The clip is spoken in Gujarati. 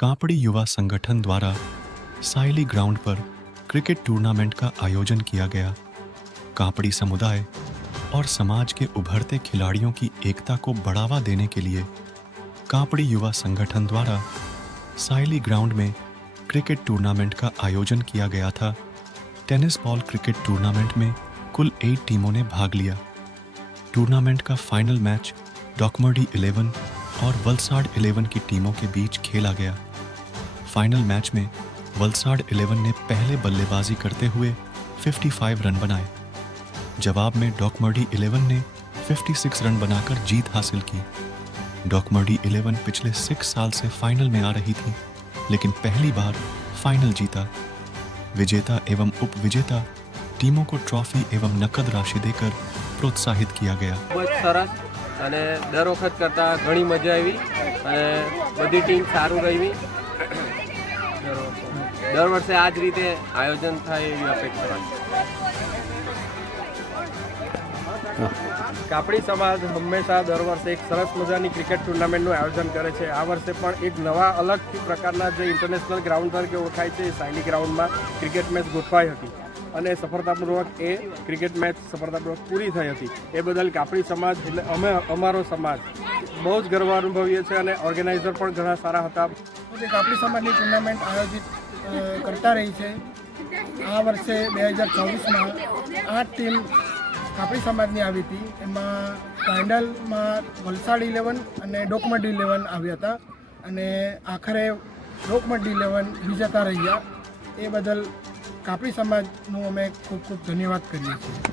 कापड़ी युवा संगठन द्वारा सायली ग्राउंड पर क्रिकेट टूर्नामेंट का आयोजन किया गया। कापड़ी समुदाय और समाज के उभरते खिलाड़ियों की एकता को बढ़ावा देने के लिए कापड़ी युवा संगठन द्वारा सायली ग्राउंड में क्रिकेट टूर्नामेंट का आयोजन किया गया था। टेनिस बॉल क्रिकेट टूर्नामेंट में कुल 8 टीमों ने भाग लिया। टूर्नामेंट का फाइनल मैच डॉकमर्डी 11 और वलसाड 11 की टीमों के बीच खेला गया। फाइनल मैच में वलसाड 11 ने पहले बल्लेबाजी करते हुए 55 रन बनाए। जवाब में डॉकमर्डी 11 ने 56 रन बनाकर जीत हासिल की। डॉकमर्डी 11 पिछले 6 साल से फाइनल में आ रही थी, लेकिन पहली बार फाइनल जीता। विजेता एवं उपविजेता टीमों को ट्रॉफी एवं नकद राशि देकर प्रोत्साहित किया गया। बहुत सरस અને દર વખત કરતાં ઘણી મજા આવી અને બધી ટીમ સારું રહી। દર વર્ષે આ જ રીતે આયોજન થાય એવી અપેક્ષા છે। કાપડી સમાજ હંમેશા દર વર્ષે એક સરસ મજાની ક્રિકેટ ટુર્નામેન્ટનું આયોજન કરે છે। આ વર્ષે પણ એક નવા અલગ પ્રકારના જે ઇન્ટરનેશનલ ગ્રાઉન્ડ તરીકે ઓળખાય છે સાયલી ગ્રાઉન્ડમાં ક્રિકેટ મેચ ગોઠવાઈ હતી અને સફળતાપૂર્વક એ ક્રિકેટ મેચ સફળતાપૂર્વક પૂરી થઈ હતી। એ બદલ કાપડી સમાજ એટલે અમે અમારો સમાજ બહુ જ ગર્વ અનુભવીએ છીએ અને ઓર્ગેનાઇઝર પણ ઘણા સારા હતા। કાપડી સમાજની ટુર્નામેન્ટ આયોજિત કરતા રહી છે। આ વર્ષે 2024માં 8 ટીમ કાપડી સમાજની આવી હતી। એમાં ફાઇનલમાં વલસાડ 11 અને ડોકમર્ડી 11 આવ્યા હતા અને આખરે ડોકમર્ડી 11 વિજેતા રહ્યા। એ બદલ કાપડી સમાજનું અમે ખૂબ ખૂબ ધન્યવાદ કરીએ છીએ।